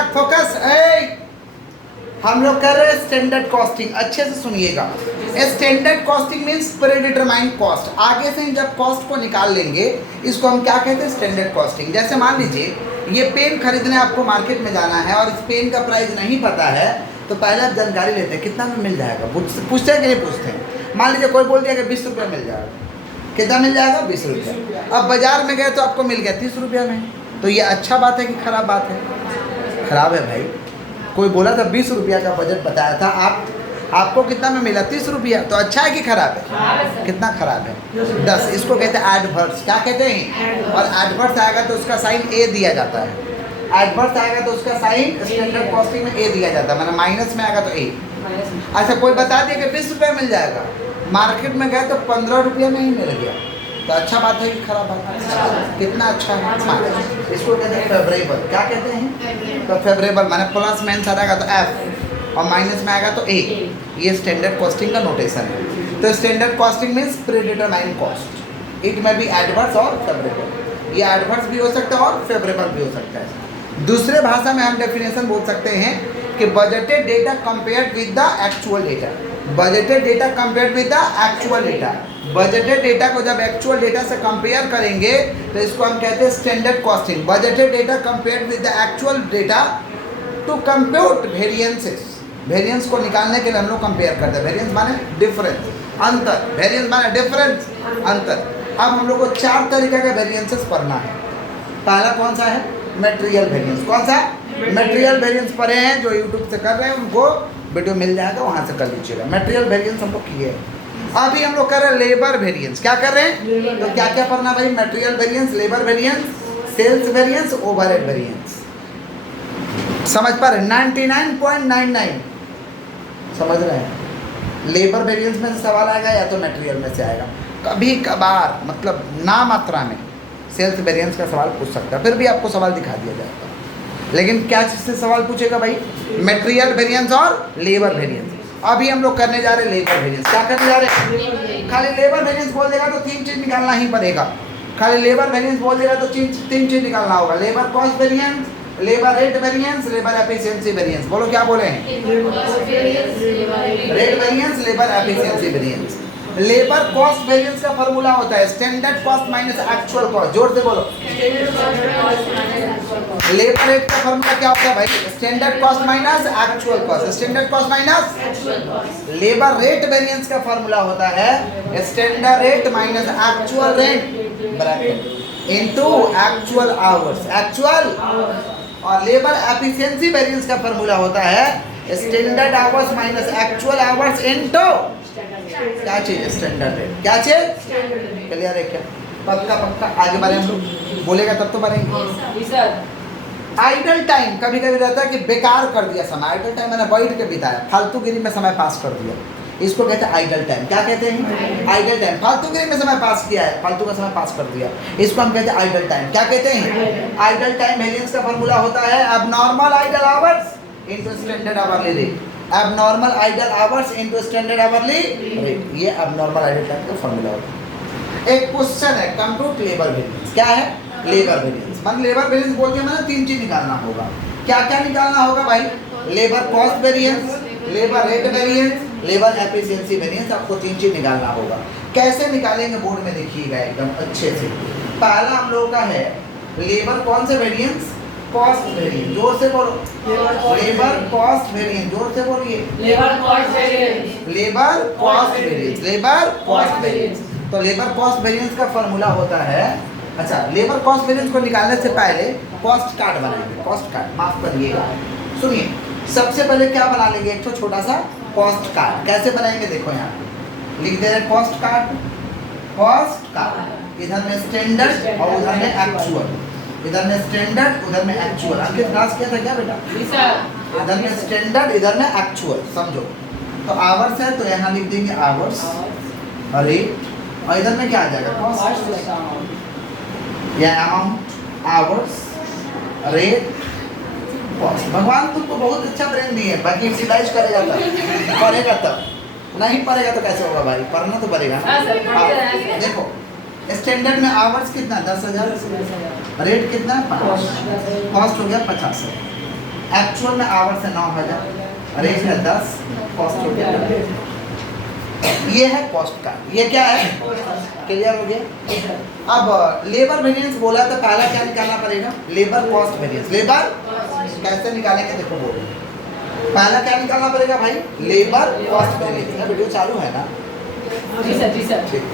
Back focus. हम लोग कर रहे हैं स्टैंडर्ड कॉस्टिंग, अच्छे से सुनिएगा। Standard costing means predetermined cost. आगे से जब कॉस्ट को निकाल लेंगे इसको हम क्या कहते हैं, स्टैंडर्ड कॉस्टिंग। जैसे मान लीजिए ये पेन खरीदने आपको मार्केट में जाना है और इस पेन का प्राइस नहीं पता है, तो पहले आप जानकारी लेते हैं कितना में मिल जाएगा, पूछते हैं कि नहीं पूछते हैं। मान लीजिए कोई बोल दिया कि 20 रुपये मिल जाएगा, कितना मिल जाएगा, 20 रुपये। अब बाजार में गए तो आपको मिल गया 30 रुपये में, तो ये अच्छा बात है कि खराब बात है? खराब है भाई। कोई बोला था 20 रुपया का बजट बताया था, आपको कितना में मिला, 30 रुपया, तो अच्छा है कि खराब है? कितना खराब है? 10। इसको कहते हैं एडवर्स। क्या कहते हैं? और एडवर्स आएगा तो उसका साइन ए दिया जाता है। एडवर्स आएगा तो उसका साइन स्टैंडर्ड कॉस्टिंग में ए दिया जाता है, मतलब माइनस में आएगा तो ए। अच्छा कोई बता दिया कि 20 रुपये मिल जाएगा, मार्केट में गए तो 15 रुपये में ही मिल गया, तो अच्छा बात है कि खराब बात है? कितना अच्छा है। इसको कहते हैं फेवरेबल। क्या कहते हैं? तो फेवरेबल माने प्लस माइनस आएगा तो एफ और माइनस में आएगा तो ए। ये स्टैंडर्ड कॉस्टिंग का नोटेशन है। तो standard costing means predetermined cost. It में बी एडवर्स और फेवरेबल। ये एडवर्स भी हो सकता है और फेवरेबल भी हो सकता है। दूसरे भाषा में हम डेफिनेशन बोल सकते हैं कि budgeted data compared with the actual data. Budgeted data compared with the actual data. Budgeted data को जब एक्चुअल डेटा से कंपेयर करेंगे तो इसको हम कहते हैं standard costing. Budgeted data compared with the actual data to compute variances. Variance को निकालने के लिए हम लोग कंपेयर करते हैं। वेरिएंस माने डिफरेंस, अंतर। वेरिएंस माने डिफरेंस, अंतर। अब हम लोग को 4 तरीके के वेरिएंसेस पढ़ना है। पहला कौन सा है? Material variance. कौन सा? मटेरियल वेरिएंस पढ़े हैं, जो यूट्यूब से कर रहे हैं उनको वीडियो मिल जाएगा, वहाँ से कर लीजिएगा। मटेरियल वेरिएंस हम लोग किए हैं। अभी हम लोग कर रहे हैं लेबर वेरिएंस। क्या कर रहे हैं? तो क्या क्या पढ़ना भाई? Material variance, labour variance, sales variance, overhead variance. समझ पा रहे? 99.99 समझ रहे हैं? लेबर वेरिएंस में से सवाल आएगा या तो मटेरियल में से आएगा। कभी कभार मतलब ना मात्रा में सेल्स वेरिएंस का सवाल पूछ सकता है, फिर भी आपको सवाल दिखा दिया जाएगा। लेकिन क्या चीज़ से सवाल पूछेगा भाई? मटेरियल वेरिएंस और लेबर वेरिएंस। अभी हम लोग करने जा रहे हैं लेबर वेरिएंस। क्या करने जा रहे हैं? खाली लेबर वेरिएंस बोल देगा तो 3 चीज़ निकालना ही पड़ेगा। खाली लेबर वेरिएंस बोल देगा तो 3 चीज़ निकालना होगा। Labour cost variance, labour rate variance, labour efficiency variance. बोलो क्या बोले हैं? Rate variance, labour efficiency variance. Labour cost variance का फॉर्मूला होता है standard cost minus actual cost. जोर से बोलो। लेबर रेट का फॉर्मूला क्या होता है भाई? Standard cost minus actual cost. Standard cost minus labour rate variance का फॉर्मूला होता है standard rate minus actual rate bracket into actual hours. Actual और लेबर एफिशिएंसी वेरिएंस का फॉर्मूला होता है standard hours minus actual hours into क्या चीज? Standard rate. क्या चीज? क्लियर है क्या? पक्का पक्का। आगे बढ़े हम लोग, बोलेगा तब तो बढ़ेंगे। आइडल टाइम कभी कभी रहता है कि बेकार कर दिया समय। आइडल टाइम मैंने बैठ के बिताया, फालतूगिरी में समय पास कर दिया, इसको कहते हैं आइडल टाइम। क्या कहते हैं? Idle time. फालतूगिरी में समय पास किया है, फालतू का समय पास कर दिया, इसको हम कहते हैं आइडल टाइम। क्या कहते हैं? आइडल टाइम वेरिएंस का फॉर्मूला होता है abnormal idle hours into standard hourly rate. Abnormal idle hours into standard hourly rate, ये एबनॉर्मल आइडल टाइम का फॉर्मूला होता है। एक क्वेश्चन है कंप्यूट लेबर वेरिएंस। क्या है? Labour variance. मतलब लेबर वेरिएंस बोल के मैंने 3 चीज निकालना होगा। क्या क्या निकालना होगा भाई? Labour cost variance, labour rate variance, labour efficiency variance. आपको 3 चीज निकालना होगा। कैसे निकालेंगे बोर्ड में देखिएगा एकदम अच्छे से। पहला हम लोगों का है लेबर कौन से वेरिएंस? Cost variance. जोर से बोलो। Labour cost variance. जोर से बोलिए। Labour cost variance. Labour cost variance. Labour cost variance. तो लेबर कॉस्ट वेरिएंस का फॉर्मूला होता है, अच्छा लेबर कॉस्ट वेरिएंस को निकालने से पहले कॉस्ट कार्ड बनाएंगे। कॉस्ट कार्ड, माफ करिएगा, सुनिए। सबसे पहले क्या बना लेंगे? एक तो छोटा सा कॉस्ट कार्ड। कैसे बनाएंगे? देखो यहाँ लिख दे रहे कॉस्ट कार्ड। कॉस्ट कार्ड इधर में स्टैंडर्ड और उधर में एक्चुअल। इधर में स्टैंडर्ड उधर में एक्चुअल। अंकित क्लास किया था क्या बेटा? इधर में स्टैंडर्ड इधर में एक्चुअल। समझो तो आवर्स है तो यहाँ लिख देंगे आवर्स, रेट, और इधर में क्या आ जाएगा? कॉस्ट या अमाउंट, आवर्स, रेट, कॉस्ट। भगवान तुमको बहुत अच्छा ब्रेन दिए, बाकी यूटिलाइज करेगा तब, पढ़ेगा तब, नहीं पढ़ेगा तो कैसे होगा भाई? पढ़ना तो पड़ेगा। देखो स्टैंडर्ड में आवर्स कितना? 10,000, रेट कितना? 5, कॉस्ट हो गया 50,000। एक्चुअल में आवर्स है 9000, रेट है 10, कॉस्ट हो गया। ये है कॉस्ट का, ये क्या है, क्लियर हो गया। अब लेबर वेरिएंस बोला तो पहला क्या निकालना पड़ेगा, लेबर कॉस्ट वेरिएंस। लेबर कैसे निकालेंगे देखो, वो पहला क्या निकालना पड़ेगा भाई, लेबर कॉस्ट वेरिएंस। वीडियो चालू है ना, जी सर जी सर। ठीक,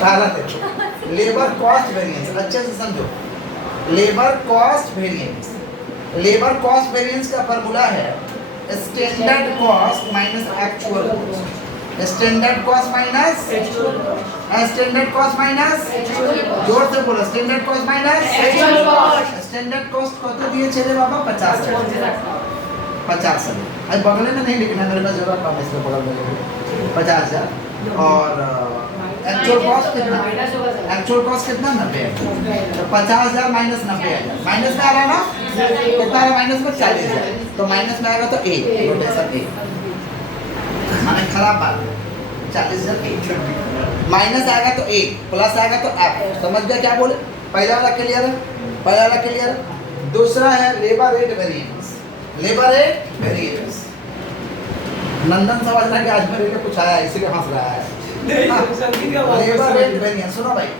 पहला देखो लेबर कॉस्ट वेरिएंस, अच्छे से समझो। Labour cost variance, labour cost variance का फॉर्मूला है standard cost minus actual cost. Standard cost minus standard cost minus, जोर से बोलो, standard cost minus Actual cost। Standard cost कत दिए चले बाबा 50 50। अरे बगल में नहीं लिखना, मेरे पास जगह कम है, इसके बगल में 50,000। और एक्चुअल कॉस्ट कितना, एक्चुअल कॉस्ट कितना 90 है। तो 50,000 माइनस 90,000, माइनस में आ रहा है ना, कितना आ रहा है माइनस में 40,000, तो माइनस में आएगा तो ए, रोटेशन ए, हमें खराब बात 40,000 माइनस आएगा तो ए, प्लस आएगा तो एफ। समझ गया क्या बोले, पहला वाला क्लियर है, पहला वाला क्लियर है। दूसरा है labour rate variance, labour rate variance. Nandan समझ रहा है कि आज मेरे लिए कुछ आया इसीलिए हंस रहा है। लेबर रेट वेरिएंस सुनो भाई,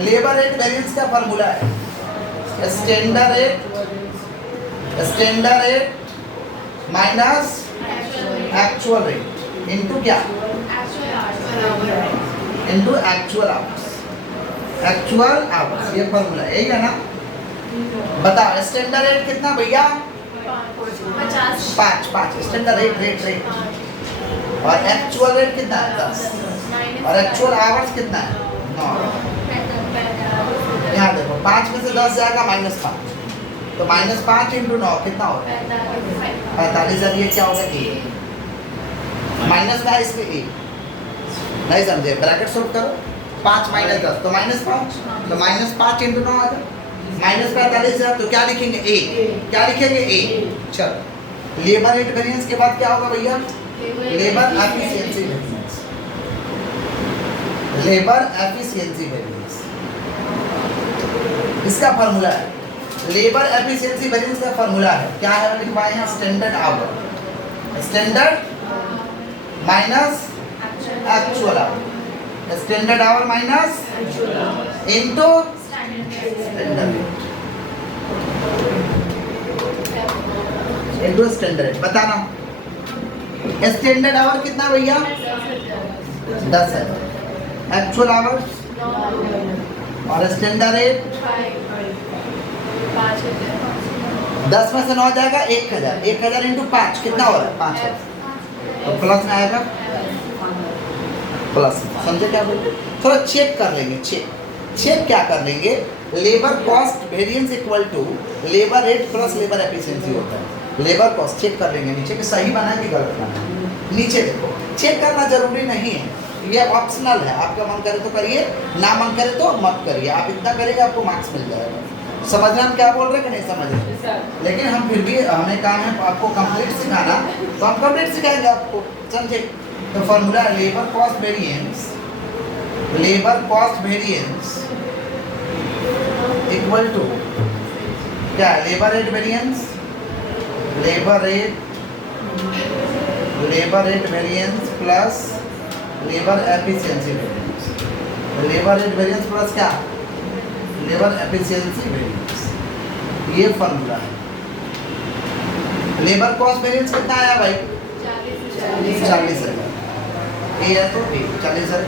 लेबर रेट वेरिएंस का फार्मूला है standard rate minus actual rate into क्या, into actual hours, actual hours, ये फार्मूला यही है ना। बताओ स्टैंडर्ड रेट कितना भैया, 5 स्टैंडर्ड रेट रेट, और एक्चुअल रेट कितना है 10, और एक्चुअल आवर्स कितना है 9। यहाँ देखो 5 में से 10 जाएगा -5, तो -5 इंटू 9 कितना होगा 45। अब ये क्या होगा ए, माइनस का इसमें ए, नहीं समझे, ब्रैकेट सोल्व करो, 5 माइनस 10 तो -5, तो -5 इंटू 9 आएगा -45। तो क्या लिखेंगे ए, क्या लिखेंगे ए। चलो लेबर रेट वेरिएंस के बाद क्या होगा भैया, labour efficiency variance, labour efficiency variance, इसका फार्मूला है लेबर एफिशिएंसी वेरिएंस का फार्मूला है क्या है, लिखवाए हैं standard our, standard minus actual our, standard our minus into standard into standard. बताना स्टैंडर्ड आवर कितना भैया 10 है, एक्चुअल आवर और स्टैंडर्ड रेट 10 में से 9 जाएगा 1000, 1000 इंटू 5 कितना हो रहा है 5, तो प्लस में आएगा प्लस। समझे क्या बोलते, थोड़ा चेक कर लेंगे, चेक क्या कर लेंगे, labour cost variance equal to labour rate plus labour efficiency होता है। लेबर कॉस्ट चेक कर लेंगे नीचे कि सही बना है कि गलत बना है। नीचे देखो, चेक करना जरूरी नहीं है, ये ऑप्शनल है, आपका मन करे तो करिए, ना मन करे तो मत करिए। आप इतना करेंगे आपको मार्क्स मिल जाएगा। समझना हम क्या बोल रहे हैं कि नहीं समझ रहे, लेकिन हम फिर भी हमें काम है आपको कंप्लीट सिखाना, तो हम कंप्लीट सिखाएंगे आपको, समझे। तो formula labour cost variance, labour cost variance equal to क्या, labour rate variance, labour rate variance plus labour efficiency variance, labour rate variance plus क्या, लेबर एफिशिएंसी वेरिएंस, ये फॉर्मूला है। लेबर कॉस्ट वेरिएंस कितना आया भाई 40,000, ए है तो 40,000।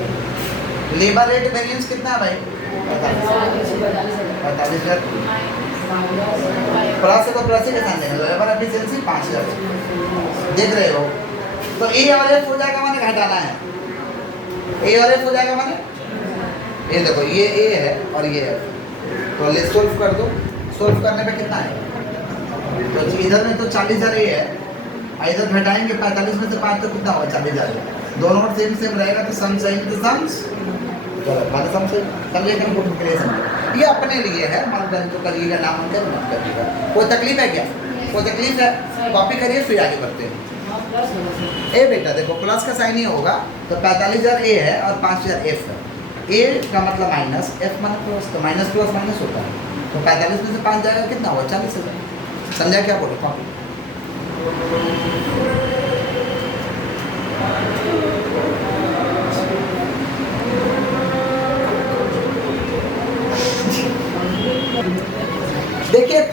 लेबर रेट वेरिएंस कितना है भाई 45,000, प्लस है तो प्लस ही के साथ देंगे, लेबर एफिशिएंसी 5,000। देख रहे हो, तो ए और एफ हो जाएगा, माने घटाना है, ए और एफ हो जाएगा माने, ये देखो ये ए है और ये एफ, तो ले सोल्व कर दो, सोल्व करने पे कितना है, तो इधर में तो 40,000 ए है, इधर घटाएंगे 45 में से 5 तो कितना होगा 40,000। दोनों सेम सेम रहेगा तो सम साइन टू सम्स, चलो माने सम से समझे कि हमको के लिए समझे, ये अपने लिए है, मन करे तो करिएगा, ना मन करे मत करिएगा। कोई तकलीफ है क्या, कोई तकलीफ है, कॉपी करिए फिर आगे बढ़ते हैं। ए बेटा देखो प्लस का साइन ही होगा, तो 45,000 ए है और 5,000 एफ है। ए का मतलब माइनस, एफ मतलब प्लस, तो माइनस प्लस माइनस होता है, तो 45 में से 5 जाएगा कितना हुआ 40,000। समझा क्या बोलो, कॉपी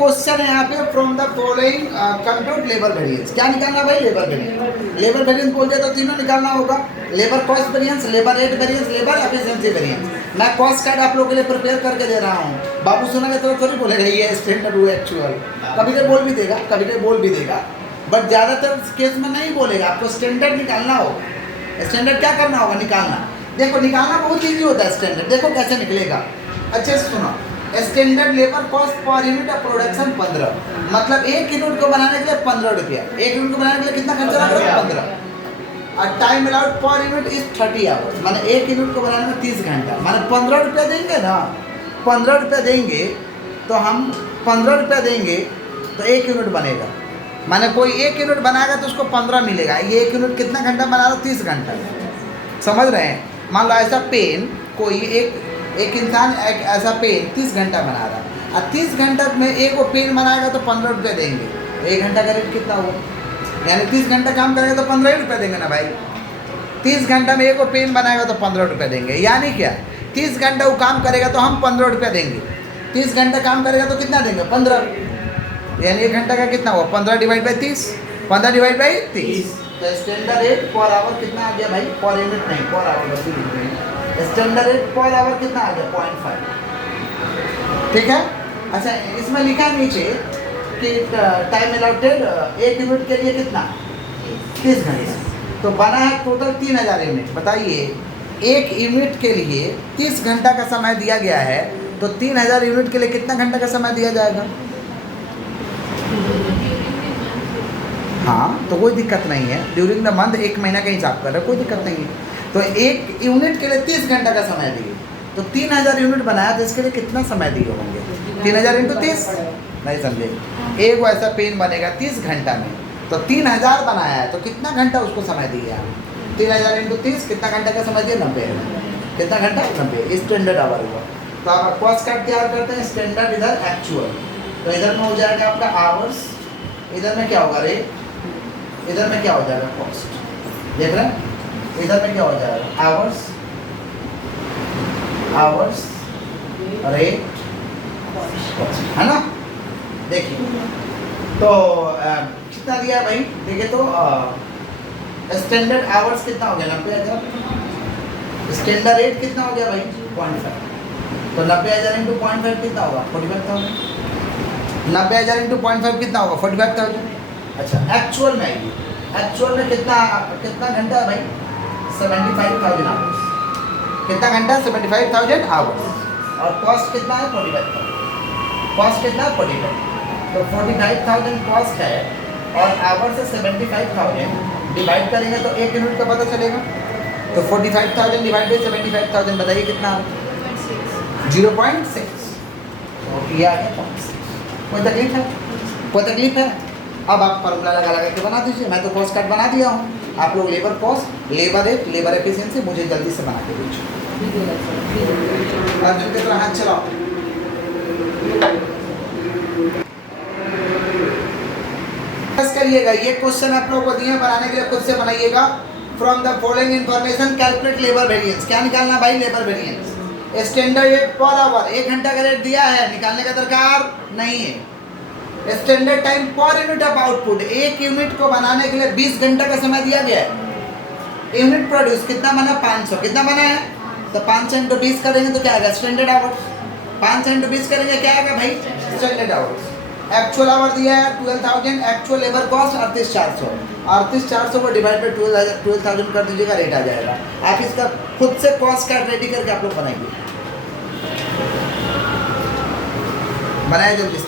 क्वेश्चन है यहाँ पे from the following compute labour variance. क्या निकालना भाई? Labour variance. लेबर वेरिएंस बोल दिया तो तीनों निकालना होगा, labour cost variance, labour rate variance, labour efficiency variance. मैं कॉस्ट कार्ड आप लोगों के लिए प्रिपेयर करके दे रहा हूँ। बाबू सुनेंगे तो थोड़ी बोलेगा ये स्टैंडर्ड वो एक्चुअल, कभी कभी बोल भी देगा, कभी कभी बोल भी देगा, बट ज़्यादातर केस में नहीं बोलेगा। आपको स्टैंडर्ड निकालना होगा। स्टैंडर्ड क्या करना होगा? निकालना। देखो निकालना बहुत ईजी होता है स्टैंडर्ड। देखो कैसे निकलेगा, अच्छे से सुनो। Standard labour cost per unit of production 15, मतलब एक यूनिट को बनाने के लिए 15 रुपया। एक यूनिट को बनाने के लिए कितना खर्चा लग रहा है? 15। और time allowed per unit is 30 hours, माने एक यूनिट को बनाने में 30 घंटा, माने 15 रुपया देंगे ना, 15 रुपया देंगे तो हम 15 रुपया देंगे तो एक यूनिट बनेगा। माने कोई एक यूनिट बनाएगा तो उसको 15 मिलेगा। ये एक यूनिट कितना घंटा बना रहा? 30 घंटा। समझ रहे हैं? मान लो ऐसा पेन कोई एक इंसान एक ऐसा पेन 30 घंटा बना रहा है, और 30 घंटा में एक वो पेन बनाएगा तो 15 रुपये देंगे। एक घंटा का रेट कितना हुआ? यानी 30 घंटा काम करेगा तो 15 ही रुपये देंगे ना भाई। 30 घंटा में एक वो पेन बनाएगा तो 15 रुपये देंगे। यानी क्या? 30 घंटा वो काम करेगा तो हम 15 रुपये देंगे। 30 घंटा काम करेगा तो कितना देंगे? 15। यानी एक घंटा का कितना हुआ? 15 डिवाइड बाई 30, 15 डिवाइड बाई 30। तो स्टैंडर्ड रेट पर आवर कितना आ गया भाई? पर यूनिट नहीं, per hour. Standard rate per hour कितना आ गया? 0.5। ठीक है। अच्छा इसमें लिखा है नीचे कि टाइम अलाउटेड एक यूनिट के लिए कितना? 30 घंटे। तो बना है टोटल 3000 यूनिट। बताइए एक यूनिट के लिए 30 घंटा का समय दिया गया है, तो 3000 यूनिट के लिए कितना घंटा का समय दिया जाएगा? हाँ, तो कोई दिक्कत नहीं है। ड्यूरिंग द मंथ एक महीना का हिसाब कर रहे, कोई दिक्कत नहीं है। तो एक यूनिट के लिए 30 घंटा का समय दिए, तो 3000 यूनिट बनाया तो इसके लिए कितना समय दिए होंगे? 3000 इंटू 30। नहीं समझे? एक वैसा पेन बनेगा 30 घंटा में, तो 3000 बनाया है तो कितना घंटा उसको समय दिया? 3000 इंटू 30 कितना घंटा का समय दिया? 90। कितना घंटा? 90। स्टैंडर्ड आवर हुआ। तो आप कॉस्ट कार्ड तैयार करते हैं, स्टैंडर्ड इधर एक्चुअल, तो इधर में हो जाएगा आपका आवर्स, इधर में क्या होगा? रेट, इधर में क्या हो जाएगा? कॉस्ट। देख रहे हैं? इधर में क्या हो जाएगा? आवर्स, आवर्स, रेट, है ना? देखिए तो कितना दिया भाई? देखिए तो स्टैंडर्ड आवर्स कितना हो गया? 90,000। स्टैंडर्ड रेट कितना हो गया भाई? 0.5। तो 90,000 इंटू 0.5 कितना होगा? 45,000। 90,000 इंटू 0.5 कितना होगा? 45,000। अच्छा एक्चुअल में आइए, एक्चुअल में कितना घंटा है भाई? 75,000 आवर्स। कितना घंटा? 75,000 आवर्स। और कॉस्ट कितना है? 45,000। कॉस्ट कितना? 45। तो 45,000 कॉस्ट है और आवर से 75,000 डिवाइड करेंगे तो एक यूनिट का पता चलेगा। तो 45,000 डिवाइड बाई 75,000 बताइए कितना? 0.6। ये आ गया 0.6। कोई तकलीफ है? कोई तकलीफ है? अब आप फार्मूला लगा के बना दीजिए। मैं तो कॉस्ट कार्ड बना दिया हूँ। आप लोग labour cost, labour rate, labour efficiency मुझे जल्दी से बना के दीजिए। अर्जुन की तरह हाथ चलाओ। करिएगा, ये क्वेश्चन आप लोगों को दिए बनाने के लिए खुद से बनाइएगा। From the following information calculate labour variance. क्या निकालना भाई? Labour variance. Standard rate per hour, एक घंटा का रेट दिया है, निकालने का दरकार नहीं है। Standard time per unit of output, एक यूनिट को बनाने के लिए 20 घंटा का समय दिया गया है। यूनिट प्रोड्यूस कितना बना? 500। कितना बना है? तो 500 इंटू 20 करेंगे तो क्या आएगा? Standard hours. 500 इंटू 20 करेंगे क्या आएगा भाई? Standard hours. एक्चुअल आवर दिया है 12,000, एक्चुअल लेबर कॉस्ट 38,400। 38,400 को डिवाइड बाई 12,000 कर दीजिएगा, रेट आ जाएगा। आप इसका खुद से कॉस्ट कार्ड रेडी करके आप लोग बनाइए। बनाए जल्दी से।